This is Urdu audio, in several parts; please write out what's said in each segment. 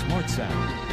Smart Sound.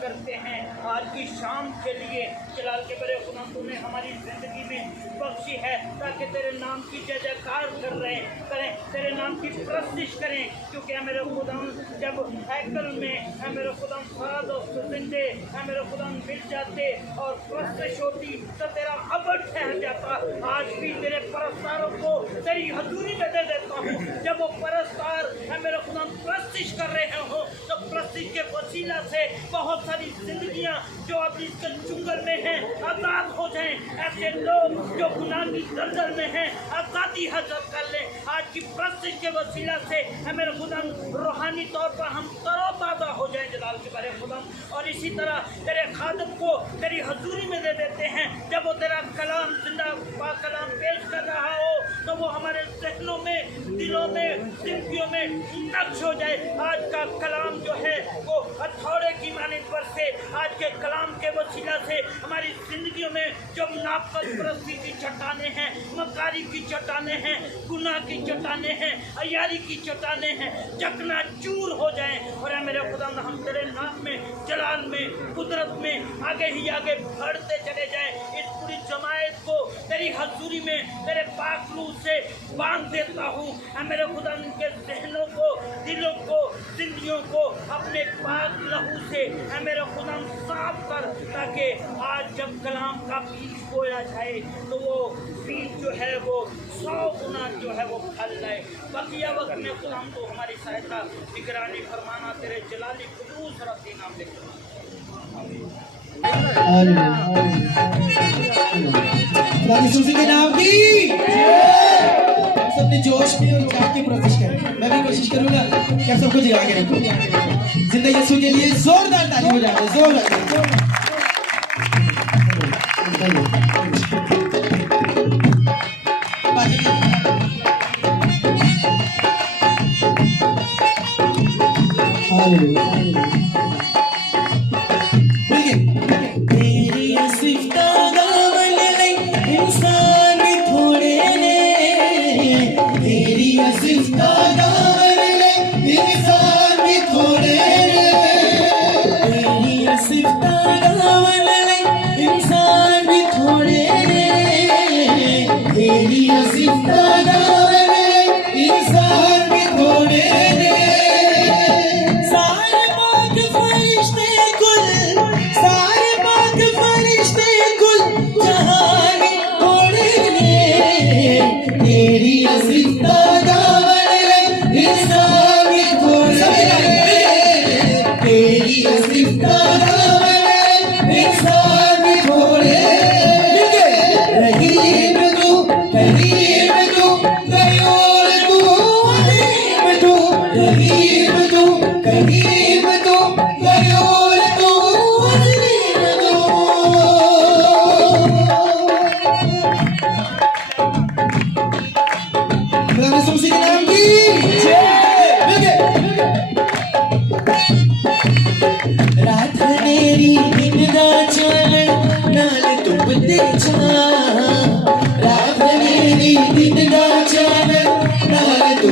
کرتے ہیں آج کی شام کے لیے جلال کے بڑے خدا تمہیں ہماری زندگی میں بخشی ہے تاکہ تیرے نام کی جے جیکار کریں تیرے نام کی پرستش کریں کیونکہ اے میرے خدا جب ہیکل میں اے میرے خدا فراد و زندے اے میرے خدا مل جاتے اور پرستش ہوتی تو تیرا ابد ٹھہر جاتا آج بھی تیرے پرستاروں کو تیری حضوری میں دے دیتا ہوں جب وہ پرستار اے میرے خدا پرستش کر رہے ہوں تو پرستش کے وسیلہ سے بہت ساری زندگیاں جو ابھی اس کے چنگل میں ہیں آزاد ہو جائیں ایسے لوگ جو گناہ کی دلدل میں ہیں آزادی حاصل کر لیں آج کی پرستش کے وسیلہ سے میرے خدا روحانی طور پر ہم تر و تازہ ہو جائیں جلال کے بڑے خدا اور اسی طرح تیرے خادم کو تیری حضوری میں دے دیتے ہیں جب وہ تیرا کلام زندہ پاک کلام پیش کر رہا ہو تو وہ ہمارے ذہنوں میں دلوں میں زندگیوں میں نقش ہو جائے آج کا کلام جو ہے وہ ہتھوڑے کی مانند پر سے آج کے کلام کے وسیلہ سے ہماری زندگیوں میں جو منافقت پرستی کی چٹانیں ہیں مکاری کی چٹانیں ہیں گناہ کی چٹانیں ہیں عیاری کی چٹانیں ہیں چکنا چور ہو جائیں اور اے میرے خدا ہم تیرے نام میں جلال میں قدرت میں آگے ہی آگے بڑھتے چلے جائیں اس پوری جماعت کو تیری حضوری میں تیرے پاک روح سے باندھ دیتا ہوں اے میرے خدا ان کے ذہنوں کو دلوں کو زندگیوں کو اپنے پاک لہو سے اے میرے خدا صاف کر تاکہ آج جب کلام کا بیج بویا جائے تو وہ بیج جو ہے وہ 100 گنا جو ہے وہ پھل لائے بقیہ وقت میں خدا ہم کو ہماری سہایتا نگرانی فرمانا تیرے جلالی قدوس ربی نام لے کر یسوع کے نام کی سب نے جوش میں اور جاگ کے پرستش کریں میں بھی کوشش کروں گا کہ آپ سب کو جگا کے رکھوں زندہ یسوع کے لیے زوردار تالی ہو جاتے ہیں زوردار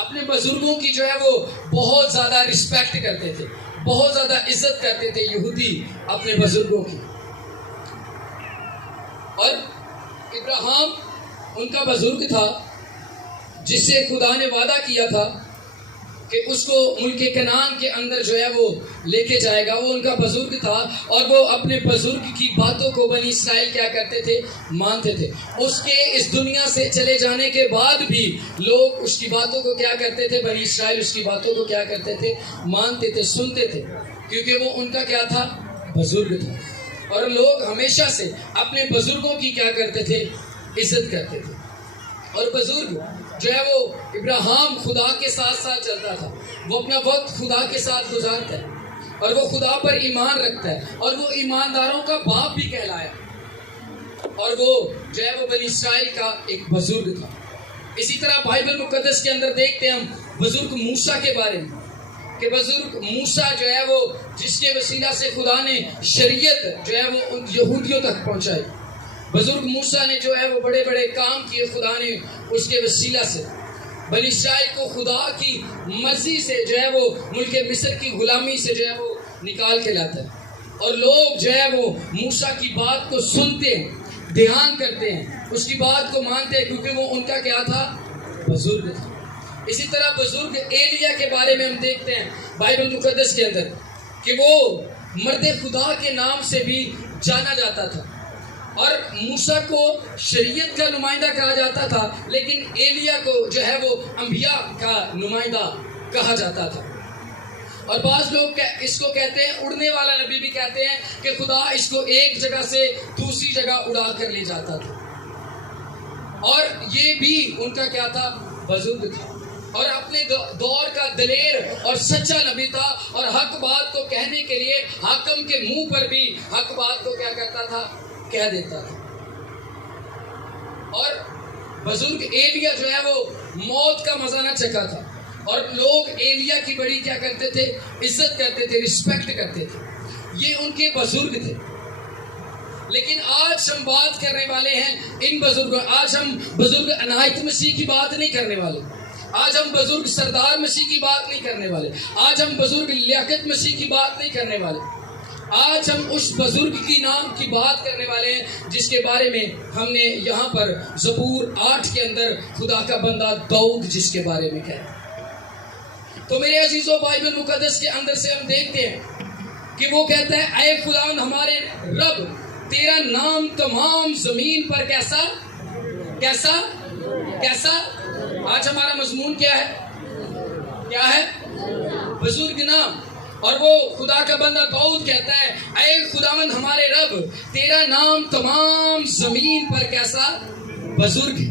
اپنے بزرگوں کی جو ہے وہ بہت زیادہ رسپیکٹ کرتے تھے, بہت زیادہ عزت کرتے تھے یہودی اپنے بزرگوں کی. اور ابراہیم ان کا بزرگ تھا جس سے خدا نے وعدہ کیا تھا کہ اس کو ملک کنعان کے اندر جو ہے وہ لے کے جائے گا. وہ ان کا بزرگ تھا اور وہ اپنے بزرگ کی باتوں کو بنی اسرائیل کیا کرتے تھے, مانتے تھے. اس کے اس دنیا سے چلے جانے کے بعد بھی لوگ اس کی باتوں کو کیا کرتے تھے, بنی اسرائیل اس کی باتوں کو کیا کرتے تھے, مانتے تھے, سنتے تھے, کیونکہ وہ ان کا کیا تھا, بزرگ تھا. اور لوگ ہمیشہ سے اپنے بزرگوں کی کیا کرتے تھے, عزت کرتے تھے. اور بزرگ جو ہے وہ ابراہیم خدا کے ساتھ ساتھ چلتا تھا, وہ اپنا وقت خدا کے ساتھ گزارتا ہے اور وہ خدا پر ایمان رکھتا ہے اور وہ ایمانداروں کا باپ بھی کہلایا. اور وہ جو ہے وہ بنی اسرائیل کا ایک بزرگ تھا. اسی طرح بائبل مقدس کے اندر دیکھتے ہیں ہم بزرگ موسیٰ کے بارے میں کہ بزرگ موسیٰ جو ہے وہ جس کے وسیلہ سے خدا نے شریعت جو ہے وہ ان یہودیوں تک پہنچائی. بزرگ موسیٰ نے جو ہے وہ بڑے بڑے کام کیے, خدا نے اس کے وسیلہ سے بنی اسرائیل کو خدا کی مرضی سے جو ہے وہ ملک مصر کی غلامی سے جو ہے وہ نکال کے لاتا ہے. اور لوگ جو ہے وہ موسیٰ کی بات کو سنتے ہیں, دھیان کرتے ہیں, اس کی بات کو مانتے ہیں, کیونکہ وہ ان کا کیا تھا, بزرگ تھا. اسی طرح بزرگ ایلیا کے بارے میں ہم دیکھتے ہیں بائبل مقدس کے اندر کہ وہ مرد خدا کے نام سے بھی جانا جاتا تھا. اور موسیٰ کو شریعت کا نمائندہ کہا جاتا تھا, لیکن ایلیا کو جو ہے وہ انبیاء کا نمائندہ کہا جاتا تھا. اور بعض لوگ اس کو کہتے ہیں اڑنے والا نبی بھی کہتے ہیں کہ خدا اس کو ایک جگہ سے دوسری جگہ اڑا کر لے جاتا تھا. اور یہ بھی ان کا کیا تھا, بزرگ تھا اور اپنے دور کا دلیر اور سچا نبی تھا اور حق بات کو کہنے کے لیے حاکم کے منہ پر بھی حق بات کو کیا کرتا تھا, کہہ دیتا تھا. اور بزرگ ایلیا جو ہے وہ موت کا مزہ نہ چکھا تھا اور لوگ ایلیا کی بڑی کیا کرتے تھے, عزت کرتے تھے, رسپیکٹ کرتے تھے. یہ ان کے بزرگ تھے. لیکن آج ہم بات کرنے والے ہیں ان بزرگوں, آج ہم بزرگ عنایت مسیح کی بات نہیں کرنے والے, آج ہم بزرگ سردار مسیح کی بات نہیں کرنے والے, آج ہم بزرگ لیاقت مسیح کی بات نہیں کرنے والے. آج ہم اس بزرگ کی نام کی بات کرنے والے ہیں جس کے بارے میں ہم نے یہاں پر زبور 8 کے اندر خدا کا بندہ داؤد جس کے بارے میں کہا. تو میرے عزیزوں بائبل مقدس کے اندر سے ہم دیکھتے ہیں کہ وہ کہتا ہے اے خداوند ہمارے رب, تیرا نام تمام زمین پر کیسا کیسا کیسا. آج ہمارا مضمون کیا ہے, بزرگ نام. اور وہ خدا کا بندہ داؤد کہتا ہے اے خداوند ہمارے رب, تیرا نام تمام زمین پر کیسا, بزرگ ہے.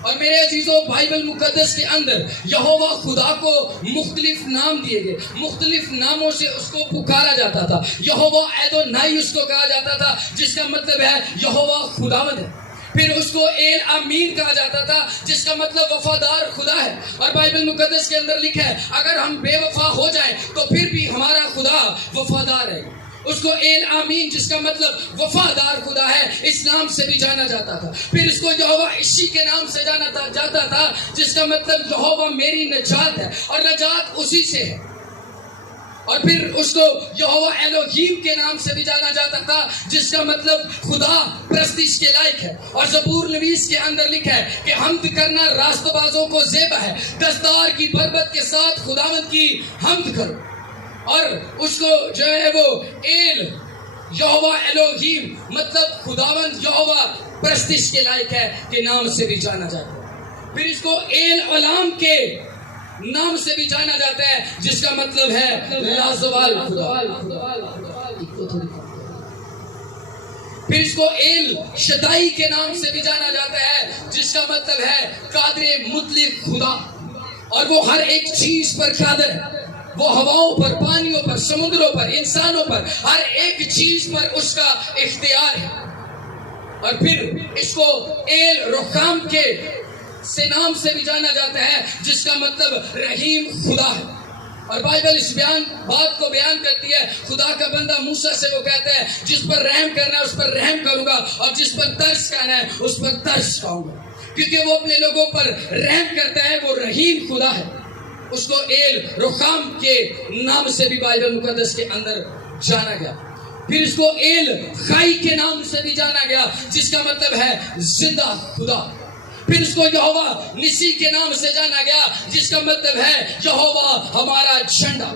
اور میرے عزیزوں بائبل مقدس کے اندر یہوہ خدا کو مختلف نام دیے گئے, مختلف ناموں سے اس کو پکارا جاتا تھا. یہوہ ایدونائی اس کو کہا جاتا تھا جس کا مطلب ہے یہوہ خداوند ہے. پھر اس کو ایل امین کہا جاتا تھا جس کا مطلب وفادار خدا ہے. اور بائبل مقدس کے اندر لکھا ہے اگر ہم بے وفا ہو جائیں تو پھر بھی ہمارا خدا وفادار ہے. اس کو ایل آمین جس کا مطلب وفادار خدا ہے اس نام سے بھی جانا جاتا تھا. پھر اس کو یہوہ اسی کے نام سے جانا جاتا تھا جس کا مطلب یہوہ میری نجات ہے اور نجات اسی سے ہے. اور پھر اس کو یہوہ الوہیم کے نام سے بھی جانا جاتا تھا جس کا مطلب خدا پرستش کے لائق ہے. اور زبور نویس کے اندر لکھا ہے کہ حمد کرنا راست بازوں کو زیبا ہے, دستار کی بربت کے ساتھ خداوند کی حمد کرو. اور اس کو جو ہے وہ ایل یہوہ الوہیم مطلب خداوند یہوہ پرستش کے لائق ہے کے نام سے بھی جانا جاتا ہے. پھر اس کو ایل علام کے نام سے بھی جانا جاتا ہے جس کا مطلب ہے لازوال خدا. پھر اس کو ایل شدائی کے نام سے بھی جانا جاتا ہے جس کا مطلب ہے قادر مطلق خدا. اور وہ ہر ایک چیز پر قادر ہے, وہ ہواؤں پر, پانیوں پر, سمندروں پر, انسانوں پر, ہر ایک چیز پر اس کا اختیار ہے. اور پھر اس کو ایل رحام کے سے نام سے بھی جانا جاتا ہے جس کا مطلب رحیم خدا ہے. اور بائبل اس بات کو بیان کرتی ہے, خدا کا بندہ موسیٰ سے وہ کہتا ہے جس پر رحم کرنا ہے اس پر رحم کروں گا اور جس پر ترس کرنا ہے اس پر ترس کھاؤں گا. کیونکہ وہ اپنے لوگوں پر رحم کرتا ہے، وہ رحیم خدا ہے۔ اس کو ایل رخام کے نام سے بھی بائبل مقدس کے اندر جانا گیا۔ پھر اس کو ایل خائی کے نام سے بھی جانا گیا، جس کا مطلب ہے زندہ خدا۔ پھر اس کو یہوہ نسی کے نام سے جانا گیا، جس کا مطلب ہے یہوہ ہمارا جھنڈا۔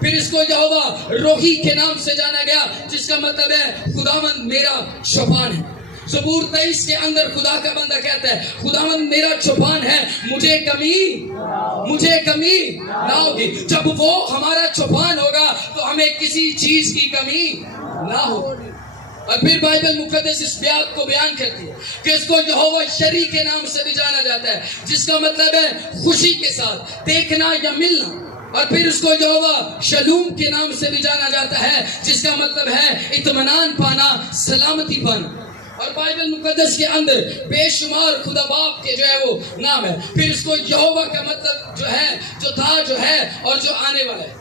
پھر اس کو یہوہ روحی کے نام سے جانا گیا، جس کا مطلب ہے خداوند میرا چوپان ہے۔ زبور 23 کے اندر خدا کا بندہ کہتا ہے خداوند میرا چوپان ہے، مجھے کمی نہ ہوگی۔ جب وہ ہمارا چوپان ہوگا تو ہمیں کسی چیز کی کمی نہ ہوگی۔ اور پھر بائبل مقدس اس بات کو بیان کرتی ہے کہ اس کو یہوہ شری کے نام سے بھی جانا جاتا ہے، جس کا مطلب ہے خوشی کے ساتھ دیکھنا یا ملنا۔ اور پھر اس کو یہوہ شلوم کے نام سے بھی جانا جاتا ہے، جس کا مطلب ہے اطمینان پانا، سلامتی پانا۔ اور بائبل مقدس کے اندر بے شمار خدا باپ کے جو ہے وہ نام ہے۔ پھر اس کو یہوہ کا مطلب جو ہے، جو تھا، جو ہے اور جو آنے والا ہے۔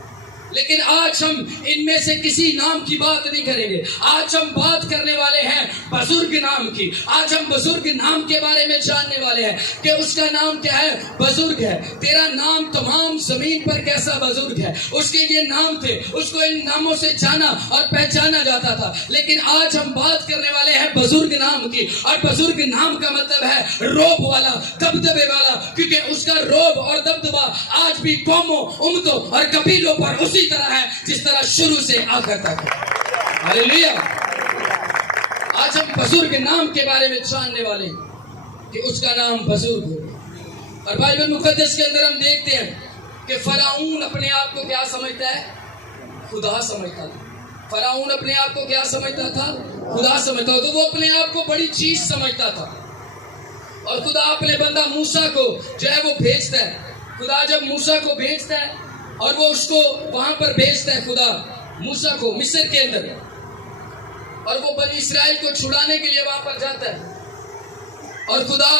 لیکن آج ہم ان میں سے کسی نام کی بات نہیں کریں گے۔ آج ہم بات کرنے والے ہیں بزرگ نام کی۔ آج ہم بزرگ نام کے بارے میں جاننے والے ہیں کہ اس کا نام کیا ہے؟ بزرگ ہے۔ تیرا نام تمام زمین پر کیسا بزرگ ہے؟ اس کے یہ نام تھے، اس کو ان ناموں سے جانا اور پہچانا جاتا تھا۔ لیکن آج ہم بات کرنے والے ہیں بزرگ نام کی، اور بزرگ نام کا مطلب ہے روب والا، دبدبے والا، کیونکہ اس کا روب اور دبدبا آج بھی قوموں، امتوں اور قبیلوں پر اسی طرح ہے جس طرح شروع سے آخر تک ہے۔ ہاللیلویا۔ آج ہم بزرگ نام کے بارے میں جاننے والے ہیں کہ اس کا نام بزرگ ہو۔ اور بائبل مقدس کے اندر ہم دیکھتے ہیں کہ فرعون اپنے آپ کو کیا سمجھتا ہے؟ خدا سمجھتا تھا۔ فرعون اپنے آپ کو کیا سمجھتا تھا؟ خدا سمجھتا تھا۔ تو وہ اپنے آپ کو بڑی چیز سمجھتا تھا، اور خدا اپنے بندہ موسیٰ کو جو ہے وہ بھیجتا ہے۔ خدا جب موسیٰ کو بھیجتا ہے اور وہ اس کو وہاں پر بھیجتا ہے، خدا موسیٰ کو مصر کے اندر، اور وہ بنی اسرائیل کو چھڑانے کے لیے وہاں پر جاتا ہے، اور خدا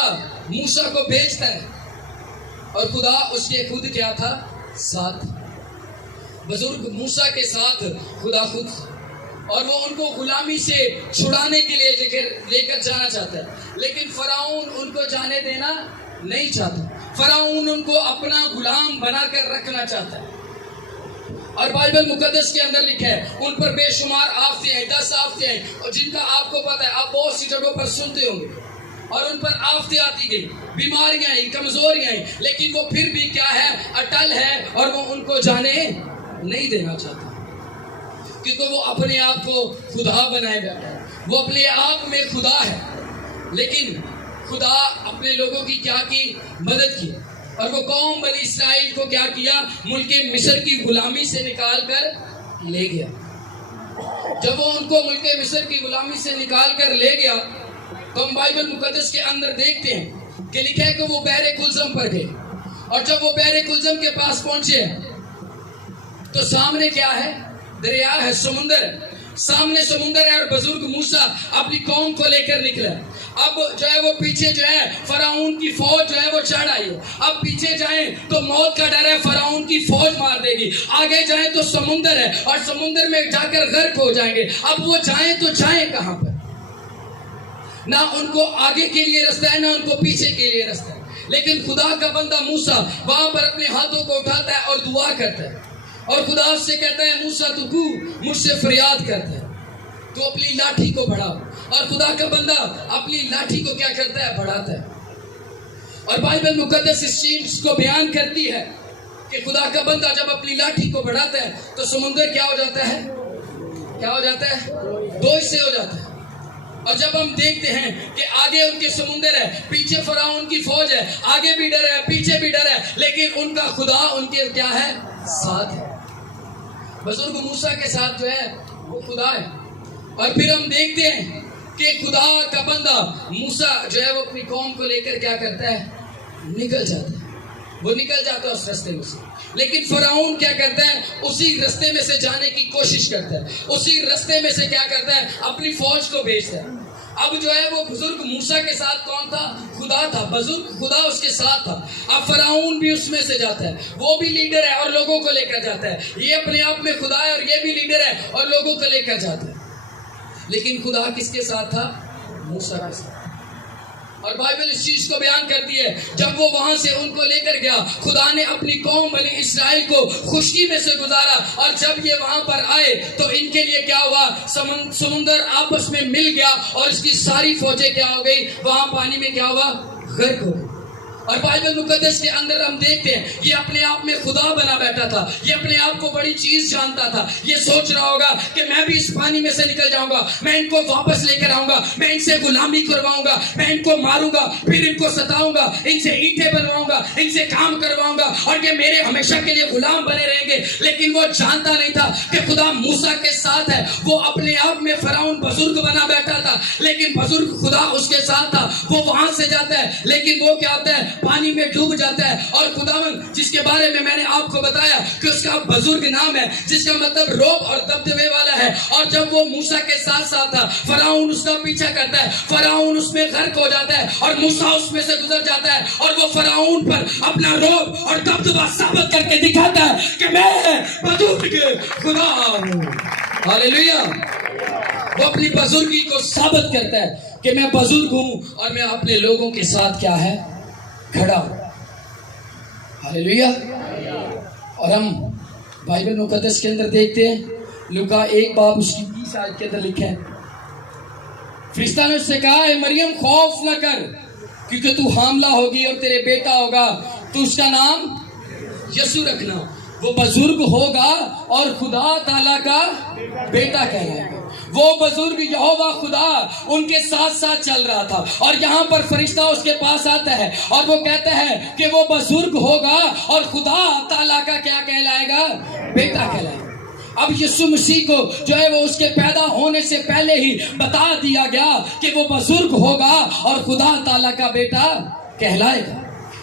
موسیٰ کو بھیجتا ہے، اور خدا اس کے خود کیا تھا؟ ساتھ۔ بزرگ موسیٰ کے ساتھ خدا خود، اور وہ ان کو غلامی سے چھڑانے کے لیے لے کر جانا چاہتا ہے۔ لیکن فرعون ان کو جانے دینا نہیں چاہتا۔ فرعون ان کو اپنا غلام بنا کر رکھنا چاہتا ہے۔ اور بائبل مقدس کے اندر لکھا ہے ان پر بے شمار آفتیں ہیں، 10 آفتیں ہیں، اور جن کا آپ کو پتہ ہے، آپ بہت سی جگہوں پر سنتے ہوں گے۔ اور ان پر آفتیں آتی گئی، بیماریاں ہیں، کمزوریاں ہیں، لیکن وہ پھر بھی کیا ہے؟ اٹل ہے، اور وہ ان کو جانے نہیں دینا چاہتا، کیونکہ وہ اپنے آپ کو خدا بنائے بیٹھا ہے۔ وہ اپنے آپ میں خدا ہے، لیکن خدا اپنے لوگوں کی کیا کی؟ مدد کی، اور وہ قوم بنی اسرائیل کو کیا کیا؟ ملک مصر کی غلامی سے نکال کر لے گیا۔ جب وہ ان کو ملک مصر کی غلامی سے نکال کر لے گیا تو ہم بائبل مقدس کے اندر دیکھتے ہیں کہ لکھا ہے کہ وہ بحر کلزم پر گئے، اور جب وہ بحر کلزم کے پاس پہنچے تو سامنے کیا ہے؟ دریا ہے، سمندر ہے، سامنے سمندر ہے، اور بزرگ موسیٰ اپنی قوم کو لے کر نکلا۔ اب جو ہے وہ پیچھے جو ہے فرعون کی فوج جو ہے وہ چڑھ آئی ہے۔ اب پیچھے جائیں تو موت کا ڈر ہے، فرعون کی فوج مار دے گی۔ آگے جائیں تو سمندر ہے، اور سمندر میں جا کر غرق ہو جائیں گے۔ اب وہ جائیں تو جائیں کہاں پر؟ نہ ان کو آگے کے لیے رستہ ہے، نہ ان کو پیچھے کے لیے رستہ ہے۔ لیکن خدا کا بندہ موسیٰ وہاں پر اپنے ہاتھوں کو اٹھاتا ہے اور دعا کرتا ہے، اور خدا سے کہتا ہے موسیٰ تو مجھ سے فریاد کرتا ہے، تو اپنی لاٹھی کو بڑھا۔ اور خدا کا بندہ اپنی لاٹھی کو کیا کرتا ہے؟ بڑھاتا ہے۔ اور بائبل مقدس اس چیز کو بیان کرتی ہے کہ خدا کا بندہ جب اپنی لاٹھی کو بڑھاتا ہے تو سمندر کیا ہو جاتا ہے؟ کیا ہو جاتا ہے؟ 2 حصے ہو جاتا ہے۔ اور جب ہم دیکھتے ہیں کہ آگے ان کے سمندر ہے، پیچھے فرعون کی فوج ہے، آگے بھی ڈر ہے، پیچھے بھی ڈر ہے، لیکن ان کا خدا ان کے کیا ہے؟ ساتھ ہے۔ بزرگ موسیٰ کے ساتھ جو ہے وہ خدا ہے۔ اور پھر ہم دیکھتے ہیں کہ خدا کا بندہ موسیٰ جو ہے وہ اپنی قوم کو لے کر کیا کرتا ہے؟ نکل جاتا ہے۔ وہ نکل جاتا ہے اس رستے میں سے، لیکن فرعون کیا کرتا ہے؟ اسی رستے میں سے جانے کی کوشش کرتا ہے، اسی رستے میں سے کیا کرتا ہے؟ اپنی فوج کو بھیجتا ہے۔ اب جو ہے وہ بزرگ موسیٰ کے ساتھ کون تھا؟ خدا تھا۔ بزرگ خدا اس کے ساتھ تھا۔ اب فرعون بھی اس میں سے جاتا ہے، وہ بھی لیڈر ہے اور لوگوں کو لے کر جاتا ہے۔ یہ اپنے آپ میں خدا ہے اور یہ بھی لیڈر ہے اور لوگوں کو لے کر جاتا ہے۔ لیکن خدا کس کے ساتھ تھا؟ موسیٰ کے ساتھ۔ اور بائبل اس چیز کو بیان کرتی ہے جب وہ وہاں سے ان کو لے کر گیا خدا نے اپنی قوم بنی اسرائیل کو خشکی میں سے گزارا اور جب یہ وہاں پر آئے تو ان کے لیے کیا ہوا سمندر آپس میں مل گیا اور اس کی ساری فوجیں کیا ہو گئی وہاں پانی میں کیا ہوا غرق ہو گئی اور بائبل مقدس کے اندر ہم دیکھتے ہیں یہ اپنے آپ میں خدا بنا بیٹھا تھا یہ اپنے آپ کو بڑی چیز جانتا تھا یہ سوچ رہا ہوگا کہ میں بھی اس پانی میں سے نکل جاؤں گا میں ان کو واپس لے کر آؤں گا میں ان سے غلامی کرواؤں گا میں ان کو ماروں گا پھر ان کو ستاؤں گا ان سے اینٹیں بنواؤں گا ان سے کام کرواؤں گا اور یہ میرے ہمیشہ کے لیے غلام بنے رہیں گے لیکن وہ جانتا نہیں تھا کہ خدا موسیٰ کے ساتھ ہے وہ اپنے آپ میں فرعون بزرگ بنا بیٹھا تھا لیکن بزرگ خدا اس کے ساتھ تھا وہ وہاں سے جاتا ہے لیکن وہ کیا ہوتا ہے پانی میں ڈوب جاتا ہے اور خداوند جس کے بارے میں نے آپ کو بتایا کہ اس کا بزرگ نام ہے جس کا مطلب روب اور دبدبے والا ہے اور جب وہ موسیٰ کے ساتھ ساتھ تھا فرعون اس کا پیچھا کرتا ہے فرعون اس میں غرق ہو جاتا ہے اور موسیٰ اس میں سے گزر جاتا ہے اور وہ فرعون پر اپنا روب اور دبدبا ثابت کر کے دکھاتا ہے کہ میں بزرگ خدا ہوں ہاللیلویہ وہ اپنی بزرگی کو ثابت کرتا ہے کہ میں بزرگ ہوں اور میں اپنے لوگوں کے ساتھ کیا ہے کھڑا ہوں ہاللیلویہ اور ہم بائبل مقدس کے اندر دیکھتے ہیں لوکا 1 باب اس کی 20 آیت کے اندر لکھا ہے فرشتہ نے اس سے کہا اے مریم خوف نہ کر کیونکہ تو حاملہ ہوگی اور تیرے بیٹا ہوگا تو اس کا نام یسوع رکھنا وہ بزرگ ہوگا اور خدا تعالیٰ کا بیٹا کہلائے گا وہ بزرگ یہوہ خدا ان کے ساتھ ساتھ چل رہا تھا اور یہاں پر فرشتہ اس کے پاس آتا ہے اور وہ کہتا ہے کہ وہ بزرگ ہوگا اور خدا تعالیٰ کا کیا کہلائے گا بیٹا کہلائے گا اب یسوع مسیح کو جو ہے وہ اس کے پیدا ہونے سے پہلے ہی بتا دیا گیا کہ وہ بزرگ ہوگا اور خدا تعالیٰ کا بیٹا کہلائے گا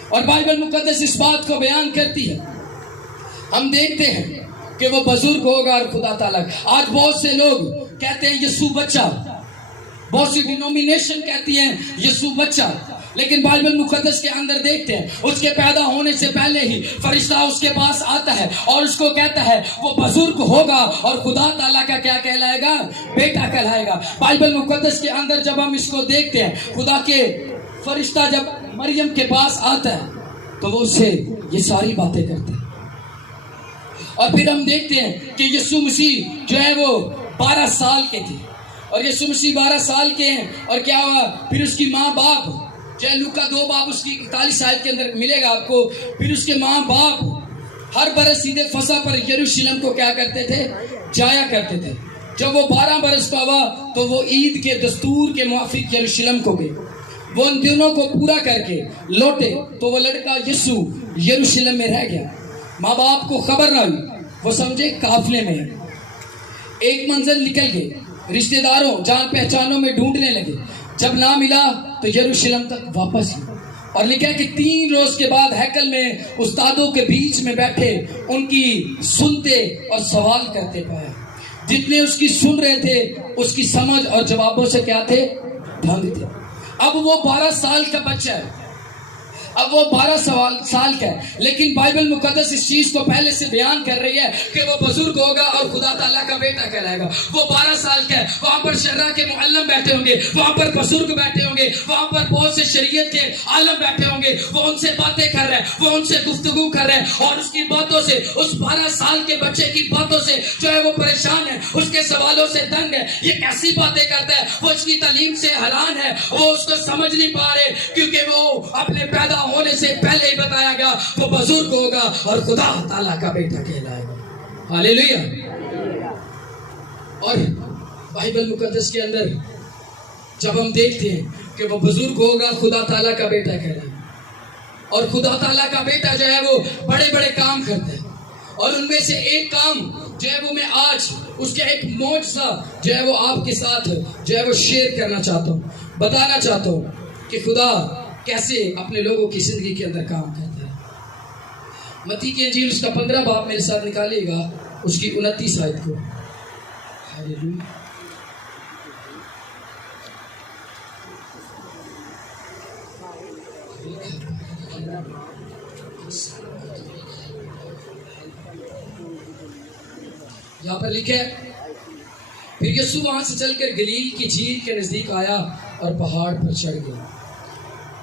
اور بائبل مقدس اس بات کو بیان کرتی ہے ہم دیکھتے ہیں کہ وہ بزرگ ہوگا اور خدا تعالیٰ آج بہت سے لوگ کہتے ہیں یسوع بچہ بہت سی ڈینومینیشن کہتی ہیں یسوع بچہ لیکن بائبل مقدس کے اندر دیکھتے ہیں اس کے پیدا ہونے سے پہلے ہی فرشتہ اس کے پاس آتا ہے اور اس کو کہتا ہے وہ بزرگ ہوگا اور خدا تعالیٰ کا کیا کہلائے گا بیٹا کہلائے گا بائبل مقدس کے اندر جب ہم اس کو دیکھتے ہیں خدا کے فرشتہ جب مریم کے پاس آتا ہے تو وہ اس سے یہ ساری باتیں کرتے ہیں اور پھر ہم دیکھتے ہیں کہ یسوع مسیح جو ہے وہ 12 سال کے تھے اور یسوع مسیح 12 سال کے ہیں اور کیا ہوا پھر اس کی ماں باپ جو ہے لوکا 2 باب اس کی 41 آیت کے اندر ملے گا آپ کو پھر اس کے ماں باپ ہر برس عید فصح پر یروشلم کو کیا کرتے تھے جایا کرتے تھے جب وہ 12 برس کا ہوا تو وہ عید کے دستور کے موافق یروشلم کو گئے وہ ان دنوں کو پورا کر کے لوٹے تو وہ لڑکا یسوع یروشلم میں رہ گیا ماں باپ کو خبر نہ ہوئی وہ سمجھے قافلے میں ایک منزل نکل گئے رشتہ داروں جان پہچانوں میں ڈھونڈنے لگے جب نہ ملا تو یروشلم تک واپس گئے اور لکھا کہ 3 روز کے بعد ہیکل میں استادوں کے بیچ میں بیٹھے ان کی سنتے اور سوال کرتے پائے جتنے اس کی سن رہے تھے اس کی سمجھ اور جوابوں سے کیا تھے دھنگ تھے اب وہ 12 سال کا بچہ ہے اب وہ 12 سال کا ہے لیکن بائبل مقدس اس چیز کو پہلے سے بیان کر رہی ہے کہ وہ بزرگ ہوگا اور خدا تعالیٰ کا بیٹا کہلائے گا وہ 12 سال کا ہے وہاں پر شرع کے معلم بیٹھے ہوں گے وہاں پر بزرگ بیٹھے ہوں گے وہاں پر بہت سے شریعت کے عالم بیٹھے ہوں گے وہ ان سے باتیں کر رہے ہیں وہ ان سے گفتگو کر رہے ہیں اور اس کی باتوں سے اس 12 سال کے بچے کی باتوں سے جو ہے وہ پریشان ہے اس کے سوالوں سے تنگ ہے یہ کیسی باتیں کرتا ہے وہ اس کی تعلیم سے حیران ہے وہ اس کو سمجھ نہیں پا رہے کیونکہ وہ اپنے پیدا ہونے سے پہلے ہی بتایا گیا وہ بزرگ ہوگا اور خدا تعالیٰ کا بیٹا کہلائے گا ہاللیلویہ اور بائبل مقدس کے اندر جب ہم دیکھتے ہیں کہ وہ بزرگ ہوگا خدا تعالیٰ کا بیٹا کہلائے گا اور خدا تعالیٰ کا بیٹا جو ہے وہ بڑے بڑے کام کرتا ہے اور ان میں سے ایک کام جو ہے وہ میں آج اس کا ایک معجزہ جو ہے وہ آپ کے ساتھ جو ہے وہ شیئر کرنا چاہتا ہوں بتانا چاہتا ہوں کہ خدا کیسے اپنے لوگوں کی زندگی کے اندر کام کرتا ہے متی کی انجیل اس کا 15 باب میرے ساتھ نکالیے گا اس کی 29 آیت کو یہاں پر لکھے پھر یسوع وہاں سے چل کر گلیل کی جھیل کے نزدیک آیا اور پہاڑ پر چڑھ گیا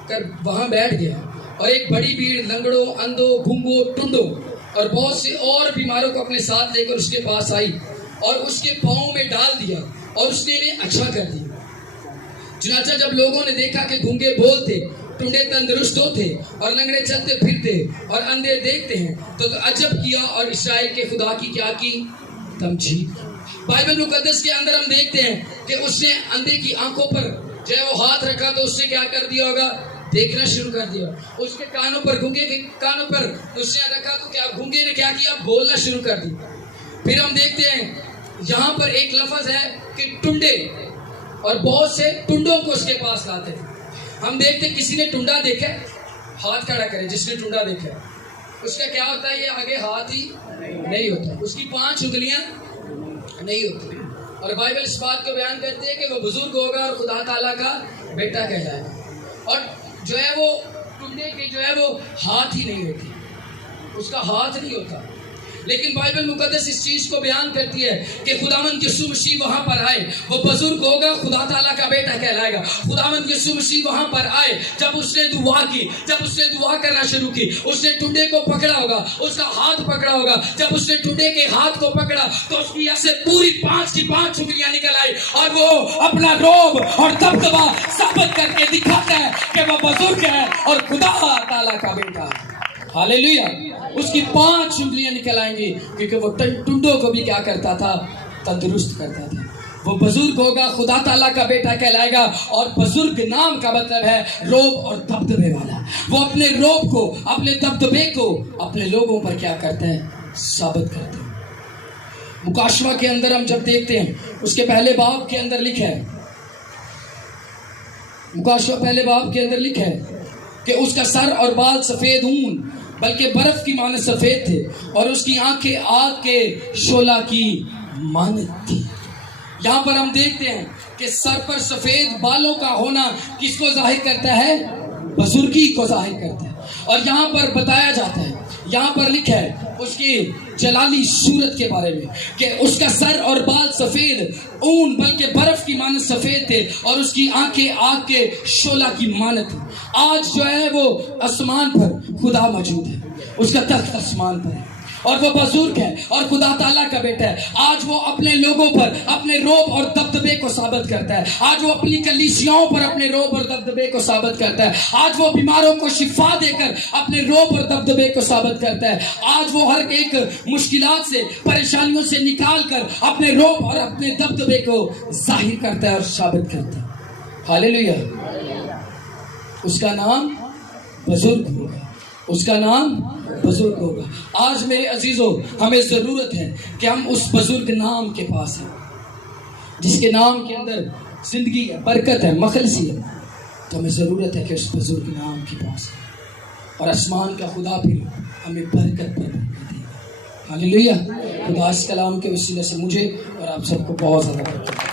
کر وہاں بیٹھ گیا اور ایک بڑی بھیڑ لنگڑوں، اندھوں، گونگوں، ٹنڈوں اور بہت سے اور بیماروں کو اپنے ساتھ لے کر اس کے پاس آئی اور اس کے پاؤں میں ڈال دیا اور اس نے انہیں اچھا کر دیا۔ چنانچہ جب لوگوں نے دیکھا کہ گونگے بولتے، ٹنڈے تندرست ہوتے اور لنگڑے چلتے پھرتے اور اندھے دیکھتے ہیں تو عجب کیا اور اسرائیل کے خدا کی کیا کی؟ تمجید۔ بائبل مقدس کے اندر ہم دیکھتے ہیں کہ اس نے اندھے کی آنکھوں پر جو ہے وہ ہاتھ رکھا تو اس نے کیا کر دیا ہوگا؟ دیکھنا شروع کر دیا۔ اس کے کانوں پر، گونگے کے کانوں پر اس نے رکھا تو کیا گونگے نے کیا کیا؟ بولنا شروع کر دیا۔ پھر ہم دیکھتے ہیں یہاں پر ایک لفظ ہے کہ ٹنڈے، اور بہت سے ٹنڈوں کو اس کے پاس لاتے تھے۔ ہم دیکھتے کسی نے ٹنڈا دیکھا، ہاتھ کھڑا کرے جس نے ٹنڈا دیکھا، اس کا کیا ہوتا ہے؟ یہ آگے ہاتھ ہی نہیں ہوتا، اس کی 5 انگلیاں نہیں ہوتی۔ اور بائبل اس بات کو بیان کرتی ہے کہ وہ بزرگ ہوگا اور خدا تعالیٰ کا بیٹا کہلائے گا۔ اور جو ہے وہ ٹنڈے کے جو ہے وہ ہاتھ ہی نہیں ہوتی، اس کا ہاتھ نہیں ہوتا۔ لیکن بائبل مقدس اس چیز کو بیان کرتی ہے کہ خداوند یسوع مسیح وہاں پر آئے، وہ بزرگ ہوگا، خدا تعالیٰ کا بیٹا کہلائے گا۔ خداوند یسوع مسیح وہاں پر آئے، جب اس نے دعا کی، جب اس نے دعا کرنا شروع کی، اس نے ٹنڈے کو پکڑا ہوگا، اس کا ہاتھ پکڑا ہوگا۔ جب اس نے ٹنڈے کے ہاتھ کو پکڑا تو اس کی ایسے پوری 5 کی 5 انگلیاں نکل آئی اور وہ اپنا روب اور دبدبا ثابت کر کے دکھاتا ہے کہ وہ بزرگ ہے اور خدا تعالیٰ کا بیٹا ہے۔ ہاللیلویا۔ اس کی 5 انگلیاں نکل آئیں گی کیونکہ وہ ٹنڈوں کو بھی کیا کرتا تھا؟ تندرست کرتا تھا۔ وہ بزرگ ہوگا، خدا تعالیٰ کا بیٹا کہلائے گا، اور بزرگ نام کا مطلب ہے روب اور دبدبے والا۔ وہ اپنے روب کو، اپنے دبدبے کو اپنے لوگوں پر کیا کرتے ہیں؟ ثابت کرتے ہیں۔ مکاشفہ کے اندر ہم جب دیکھتے ہیں اس کے پہلے باب کے اندر لکھا ہے، مکاشفہ پہلے باب کے اندر لکھا ہے کہ اس کا سر اور بال سفید اون بلکہ برف کی مانند سفید تھے اور اس کی آنکھیں آگ کے شعلہ کی مانند تھی۔ یہاں پر ہم دیکھتے ہیں کہ سر پر سفید بالوں کا ہونا کس کو ظاہر کرتا ہے؟ بزرگی کو ظاہر کرتا ہے۔ اور یہاں پر بتایا جاتا ہے، یہاں پر لکھا ہے اس کی جلالی صورت کے بارے میں کہ اس کا سر اور بال سفید اون بلکہ برف کی مانند سفید تھے اور اس کی آنکھیں آگ کے شعلہ کی مانند تھی۔ آج جو ہے وہ آسمان پر خدا موجود ہے، اس کا تخت آسمان پر ہے اور وہ بزرگ ہے اور خدا تعالیٰ کا بیٹا ہے۔ آج وہ اپنے لوگوں پر اپنے روب اور دبدبے کو ثابت کرتا ہے۔ آج وہ اپنی کلیسیاؤں پر اپنے روب اور دبدبے کو ثابت کرتا ہے۔ آج وہ بیماروں کو شفا دے کر اپنے روب اور دبدبے کو ثابت کرتا ہے۔ آج وہ ہر ایک مشکلات سے، پریشانیوں سے نکال کر اپنے روب اور اپنے دبدبے کو ظاہر کرتا ہے اور ثابت کرتا ہے۔ ہاللیلویا۔ اس کا نام بزرگ ہوگا، اس کا نام بزرگ ہوگا۔ آج میرے عزیزوں، ہمیں ضرورت ہے کہ ہم اس بزرگ نام کے پاس ہیں جس کے نام کے اندر زندگی ہے، برکت ہے، مخلصی ہے۔ تو ہمیں ضرورت ہے کہ اس بزرگ نام کے پاس ہیں اور آسمان کا خدا بھی ہمیں برکت پر برکت دے۔ ہاللیلویا۔ خدا اس کلام کے وسیلے سے مجھے اور آپ سب کو بہت زیادہ برکت دے۔